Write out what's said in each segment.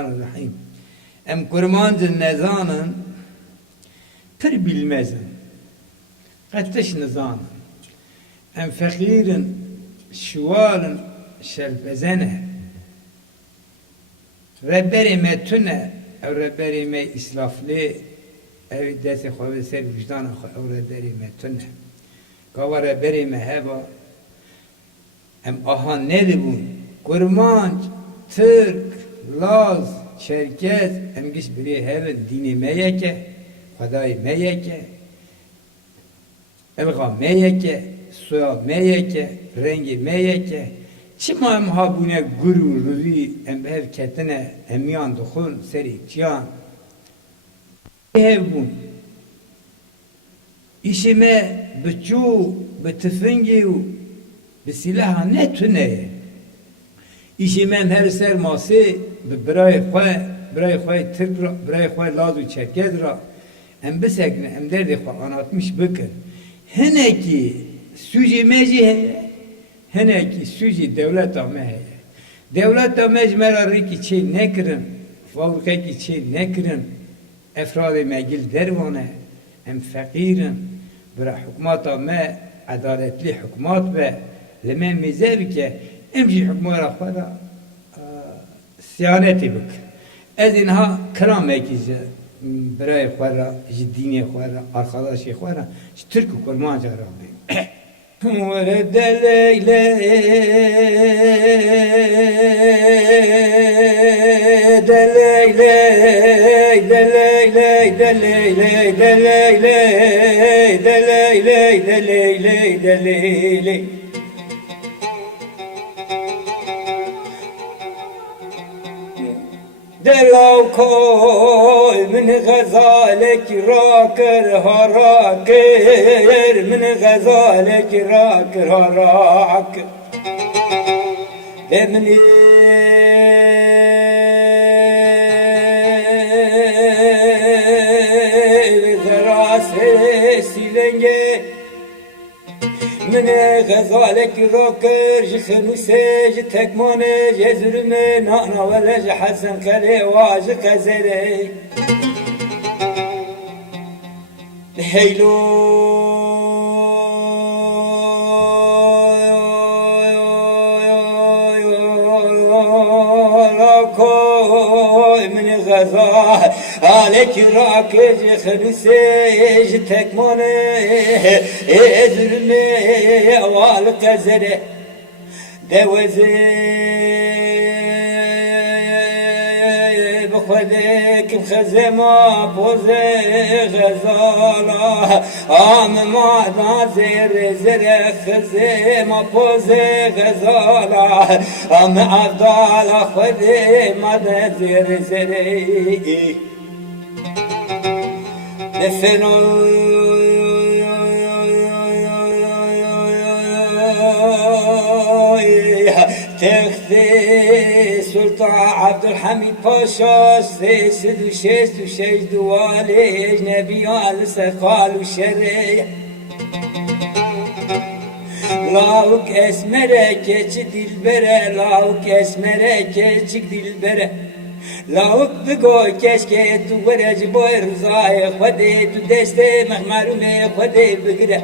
Rahim. Em kurmancı nezanın pir bilmezin. Qattiş nizanın. Em fakirin şuvalın şelpezene. Reberi metüne ev reberi me islafli ev desi xwe ser vicdana xwe ev reberi metüne. Kava reberi me heva em aha ne dibun? Kurmanc, Türk, Laz, Çerkez, em giş biri hevin dini meyeke, Xwedayê meyeke, elga meyeke, suya meyeke, rengi meyeke. Çima em habune guru rüvi em hev ketine emiyan duxun seri cihan. Hev bun. İşime biçû, bitifingî bi silaha ne tüneye. İşimem her serması birayê xwe Türk ra, birayê xwe Laz û Çerkez ra em bisekne, em derdê xwe anlatmış bikin. Hinekî sûcî me jî heye, hinekî sûcî devleta me heye. Devleta me ji me ra rêkî çê nekirin, fabrikekî çê nekirin, efradê me gil dervane, em feqîrin, bira hikûmeta me adaletli hikûmat be, li me mêze bike, em jî hikûmeta xwe ra siyanetê bik. Ez inha kiramekî ji birayê xwe ra, ji dînê xwe ra, arkadaşê xwe ra, ji Türk û kurmanca ra bêm. Were de leyle de leyle de leyle de leyle de leyle de leyle de leyle de leyle. Delav koy min gazalek rakır harakır min gazalek rakır harakır emni zerase silenge من غزالك روكر جخنوسي جتكموني جزرمي نانا ولا جحسن خلي واجك كزري هيلو من غزال عليك راكج خلسيج تكموني ازرمي والك زري دوزي بخدك مخزمة بوزي غزالة عم ما نازر زري خزمة بوزي غزالة عم عبدالة خدي ما نازر زري نفنو تخذي سلطان عبد الحميد باشا سيد وشيست وشيش دوالي اجنبي على سقال وشري لاوك اسمره keçi dilbere لاوك اسمره keçi dilbere لاوك بگو keşke tu vereci boy rızaya خودی tu deste mahmarume خودی بگره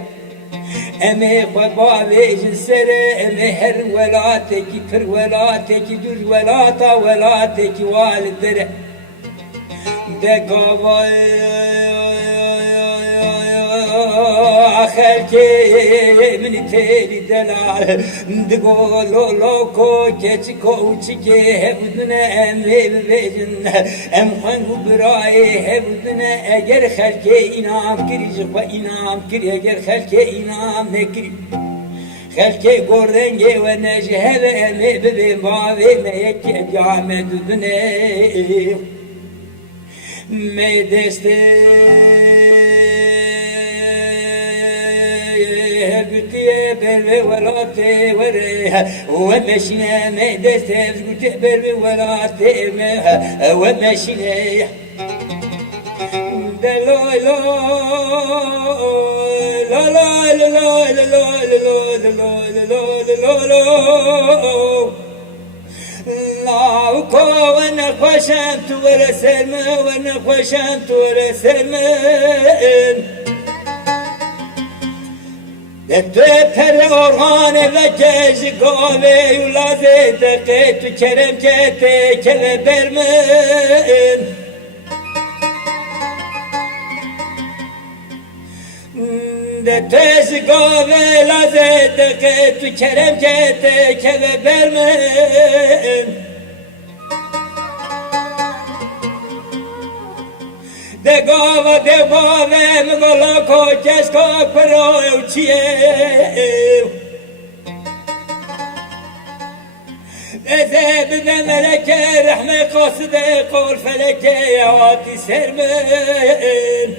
eme xwebavê jin serê eme her welatekî pir welatekî dur welata welatekî wali dere de xelkê minî têlî delal digo loko keçi koçikê hevdine em hevbêjin em xwend û birayê hevdine eger xelkê înam kirî ji xwe înam kirî eger xelkê înam nekirî xelkê gordengê we ne ji heve em ê bibên bavê me yekê diyame dudine me destê قلتي بربي ولاتي وري ومشينا ما دستف قلتي بربي ولاتي ومشينا دلاي لا لا لا لا لا لا لا لا لا لا لا لا وكو وانا خوشم تو ورسلم وانا خوشم تو ورسلم دكتور تروران وكش قوي ولازم دقيت كرم كتي كذا برمن دتش قوي لازم دقيت كرم كتي كذا برمن دگاوا دگاوا مگلا کو کس کو پرو چیه ذهب بملك رحمة قاصد قول فلك يا واتي سرمن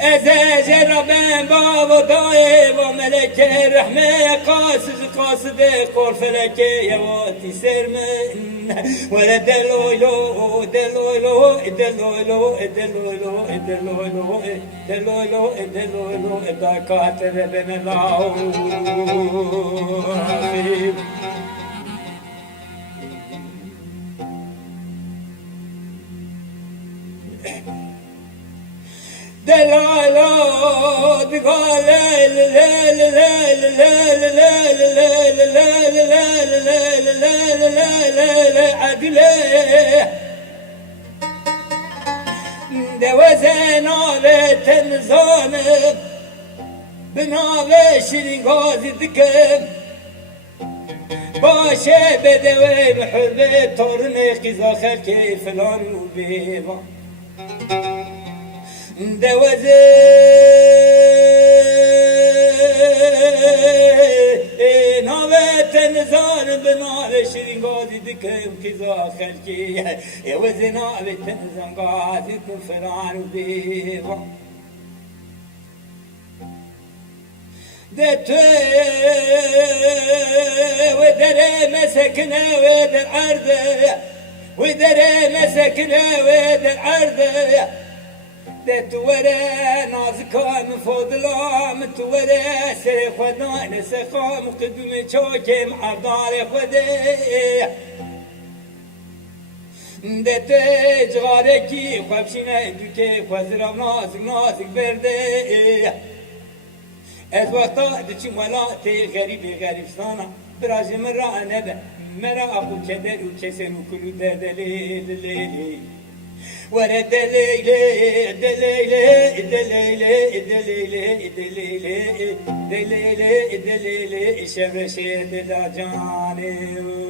أزاج ربان بابا ضايب وملك رحمة قاصد قول فلك يا واتي سرمن ولا دلولو دلولو دلولو دلولو دلولو دلولو دلولو دكاتر بن الله دلالو دقال عدله دوزنا بتنظام بناوي شريغازي دكم باشه بدوي محربه طورني قزا خلكي فلان وبيبا دوزه نوات نزار بنار شیرین گازی دکم کزا خلکی دوزه نوات نزار گازی کن فران و بیوا دتو ودره مسکنه ودر عرضه ودره مسکنه ودر عرضه دتورا نازكام فضلا متورا سر خدا نسخام قدوم چوكم عبدال خدا دت جواركي خبشنا دوكي خزرام نازك برده از وقتا دچی ملاتی غریبی غریبستانا براج مرا نبه مرا ابو کدر و کسن و کلو دلیلی ورد دليلي دليلي دليلي دليلي دليلي دليلي دليلي شمشير دل جاني